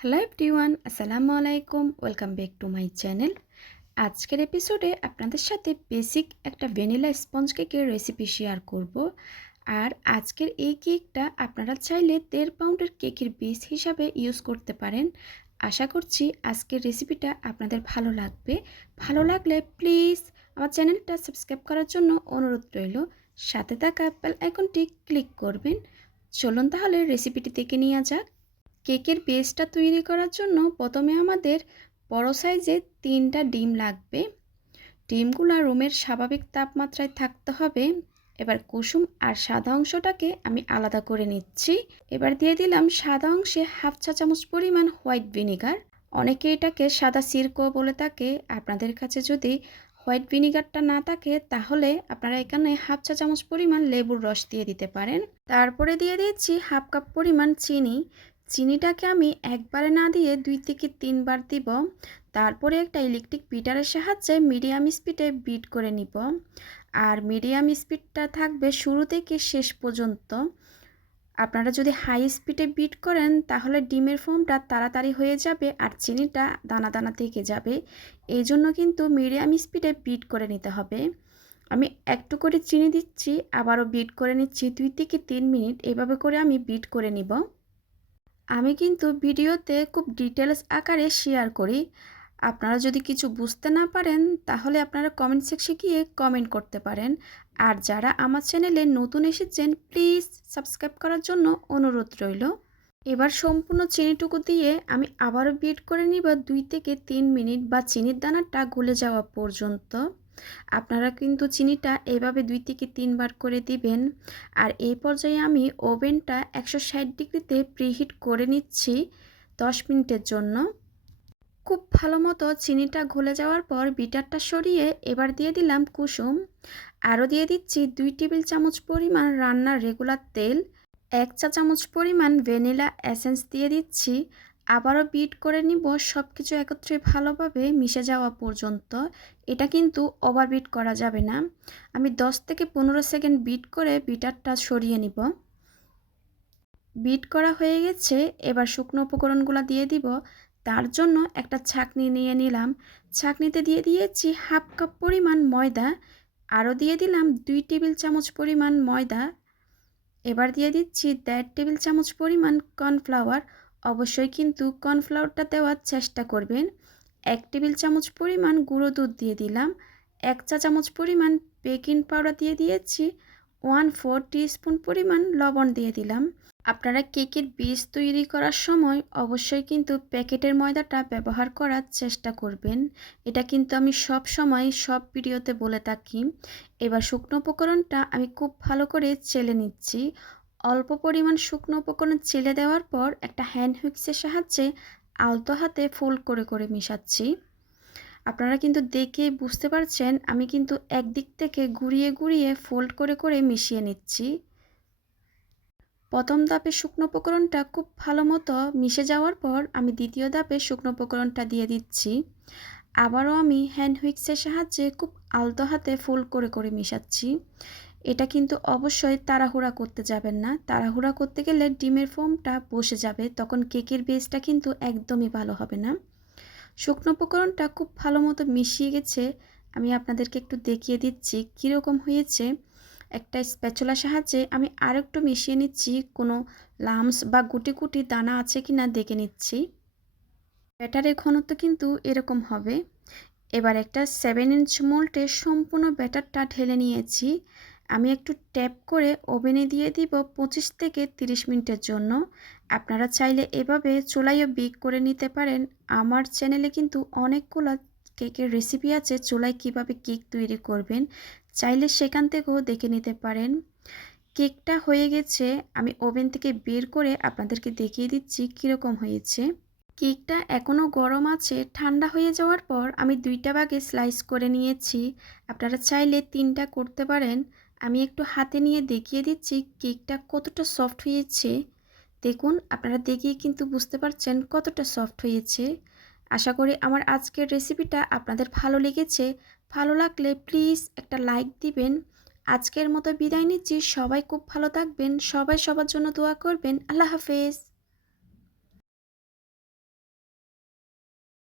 Hello everyone, আসসালামু আলাইকুম। Welcome back to my channel. আজকের এপিসোডে আপনাদের সাথে বেসিক একটা ভ্যানিলা স্পঞ্জ কেকের রেসিপি শেয়ার করব। আর আজকের এই কেকটা আপনারা চাইলে 1.5 পাউন্ডের কেকের বেস হিসাবে ইউজ করতে পারেন। আশা করছি আজকের রেসিপিটা আপনাদের ভালো লাগবে। ভালো লাগলে প্লিজ আমার চ্যানেলটা সাবস্ক্রাইব করার জন্য অনুরোধ রইল। সাথে থাকা বেল আইকনটি ক্লিক করবেন। চলুন তাহলে রেসিপিটি দেখে নেওয়া যাক। কেকের বেসটা তৈরি করার জন্য প্রথমে আমাদের বড় সাইজের 3টা ডিম লাগবে। ডিমগুলো রুমের স্বাভাবিক তাপমাত্রায় থাকতে হবে। এবার কুসুম আর সাদা অংশটাকে আমি আলাদা করে নিচ্ছি। এবার দিয়ে দিলাম সাদা অংশে 1/2 চা চামচ পরিমাণ হোয়াইট ভিনিগার। অনেকে এটাকে সাদা সিরকো বলে থাকে। আপনাদের কাছে যদি হোয়াইট ভিনিগারটা না থাকে তাহলে আপনারা এখানে 1/2 চা চামচ পরিমাণ লেবুর রস দিয়ে দিতে পারেন। তারপরে দিয়ে দিচ্ছি 1/2 কাপ পরিমাণ চিনি। চিনিটাকে আমি একবারে না দিয়ে 2 থেকে 3 বার দিব। তারপরে একটা ইলেকট্রিক বিটারের সাহায্যে মিডিয়াম স্পিডে বিট করে নিব। আর মিডিয়াম স্পিডটা থাকবে শুরু থেকে শেষ পর্যন্ত। আপনারা যদি হাই স্পিডে বিট করেন তাহলে ডিমের ফোমটা তাড়াতাড়ি হয়ে যাবে আর চিনিটা দানা দানা থেকে যাবে। এই জন্য কিন্তু মিডিয়াম স্পিডে বিট করে নিতে হবে। আমি একটু করে চিনি দিচ্ছি, আবারও বিট করে নিচ্ছি 2 থেকে 3 মিনিট। এভাবে করে আমি বিট করে নিব। আমি কিন্তু ভিডিওতে খুব ডিটেলস আকারে শেয়ার করি। আপনারা যদি কিছু বুঝতে না পারেন তাহলে আপনারা কমেন্ট সেকশনে গিয়ে কমেন্ট করতে পারেন। আর যারা আমার চ্যানেলে নতুন এসেছেন প্লিজ সাবস্ক্রাইব করার জন্য অনুরোধ রইল। এবার সম্পূর্ণ চিনিটুকু দিয়ে আমি আবারও বিট করে নিব 2 থেকে 3 মিনিট বা চিনির দানাটা গলে যাওয়া পর্যন্ত। আপনারা কিন্তু চিনিটা এভাবে 2 থেকে 3 বার করে দিবেন। আর এই পর্যায়ে আমি ওভেনটা 160 ডিগ্রিতে প্রিহিট করে নিচ্ছি 10 মিনিটের জন্য। খুব ভালো মতো চিনিটা গলে যাওয়ার পর বিটারটা সরিয়ে এবার দিয়ে দিলাম কুসুম। আরও দিয়ে দিচ্ছি 2 টেবিল চামচ পরিমাণ রান্নার রেগুলার তেল। 1 চা চামচ পরিমাণ ভ্যানিলা এসেন্স দিয়ে দিচ্ছি। আবারও বিট করে নিব সব কিছু একত্রে ভালোভাবে মিশে যাওয়া পর্যন্ত। এটা কিন্তু ওভার বিট করা যাবে না। আমি 10 থেকে 15 সেকেন্ড বিট করে বিটারটা সরিয়ে নিব। বিট করা হয়ে গেছে। এবার শুকনো উপকরণগুলো দিয়ে দিব। তার জন্য একটা ছাঁকনি নিয়ে নিলাম। ছাঁকনিতে দিয়ে দিয়েছি 1/2 কাপ পরিমাণ ময়দা। আরও দিয়ে দিলাম 2 টেবিল চামচ পরিমাণ ময়দা। এবার দিয়ে দিচ্ছি 1.5 টেবিল চামচ পরিমাণ কর্নফ্লাওয়ার। অবশ্যই কিন্তু কর্নফ্লাওয়ারটা দেওয়ার চেষ্টা করবেন। 1 টেবিল চামচ পরিমাণ গুঁড়ো দুধ দিয়ে দিলাম। 1 চা চামচ পরিমাণ বেকিং পাউডার দিয়ে দিয়েছি। 1/4 টিস্পুন পরিমাণ লবণ দিয়ে দিলাম। আপনারা কেকের বেস তৈরি করার সময় অবশ্যই কিন্তু প্যাকেটের ময়দাটা ব্যবহার করার চেষ্টা করবেন। এটা কিন্তু আমি সব সময় সব ভিডিওতে বলে থাকি। এবার শুকনো উপকরণটা আমি খুব ভালো করে চেলে নিচ্ছি। অল্প পরিমাণ শুকনো উপকরণ চেলে দেওয়ার পর একটা হ্যান্ড হুইক্সের সাহায্যে আলতো হাতে ফোল্ড করে করে মিশাচ্ছি। আপনারা কিন্তু দেখে বুঝতে পারছেন আমি কিন্তু একদিক থেকে ঘুরিয়ে ঘুরিয়ে ফোল্ড করে করে মিশিয়ে নিচ্ছি। প্রথম ধাপে শুকনো উপকরণটা খুব ভালো মতো মিশে যাওয়ার পর আমি দ্বিতীয় ধাপে শুকনো উপকরণটা দিয়ে দিচ্ছি। আবারও আমি হ্যান্ড হুইক্সের সাহায্যে খুব আলতো হাতে ফোল্ড করে করে মিশাচ্ছি। এটা কিন্তু অবশ্যই তাড়াহুড়া করতে যাবেন না। তাড়াহুড়া করতে গেলে ডিমের ফোমটা বসে যাবে, তখন কেকের বেসটা কিন্তু একদমই ভালো হবে না। শুকনো উপকরণটা খুব ভালো মতো মিশিয়ে গেছে। আমি আপনাদেরকে একটু দেখিয়ে দিচ্ছি কীরকম হয়েছে। একটা স্প্যাচুলার সাহায্যে আমি আরেকটু মিশিয়ে নিচ্ছি, কোনো লাম্পস বা গুটি গুটি দানা আছে কিনা দেখে নিচ্ছি। ব্যাটারের ঘনত্ব কিন্তু এরকম হবে। এবার একটা 7 ইঞ্চ মোল্ডে সম্পূর্ণ ব্যাটারটা ঢেলে নিয়েছি। আমি একটু ট্যাপ করে ওভেনে দিয়ে দিব 25 থেকে 30 মিনিটের জন্য। আপনারা চাইলে এভাবে চুলায়ও বেক করে নিতে পারেন। আমার চ্যানেলে কিন্তু অনেকগুলো কেকের রেসিপি আছে চুলায় কিভাবে কেক তৈরি করবেন, চাইলে সেখান থেকেও দেখে নিতে পারেন। কেকটা হয়ে গেছে, আমি ওভেন থেকে বের করে আপনাদেরকে দেখিয়ে দিচ্ছি কীরকম হয়েছে। কেকটা এখনও গরম আছে। ঠান্ডা হয়ে যাওয়ার পর আমি 2টা ভাগে স্লাইস করে নিয়েছি। আপনারা চাইলে 3টা করতে পারেন। আমি একটু হাতে নিয়ে দেখিয়ে দিচ্ছি কেকটা কতটা সফট হয়েছে। দেখুন, আপনারা দেখেই কিন্তু বুঝতে পারছেন কতটা সফট হয়েছে। আশা করি আমার আজকের রেসিপিটা আপনাদের ভালো লেগেছে। ভালো লাগলে প্লিজ একটা লাইক দিবেন। আজকের মতো বিদায় নিচ্ছি। সবাই খুব ভালো থাকবেন। সবাই সবার জন্য দোয়া করবেন। আল্লাহ হাফেজ।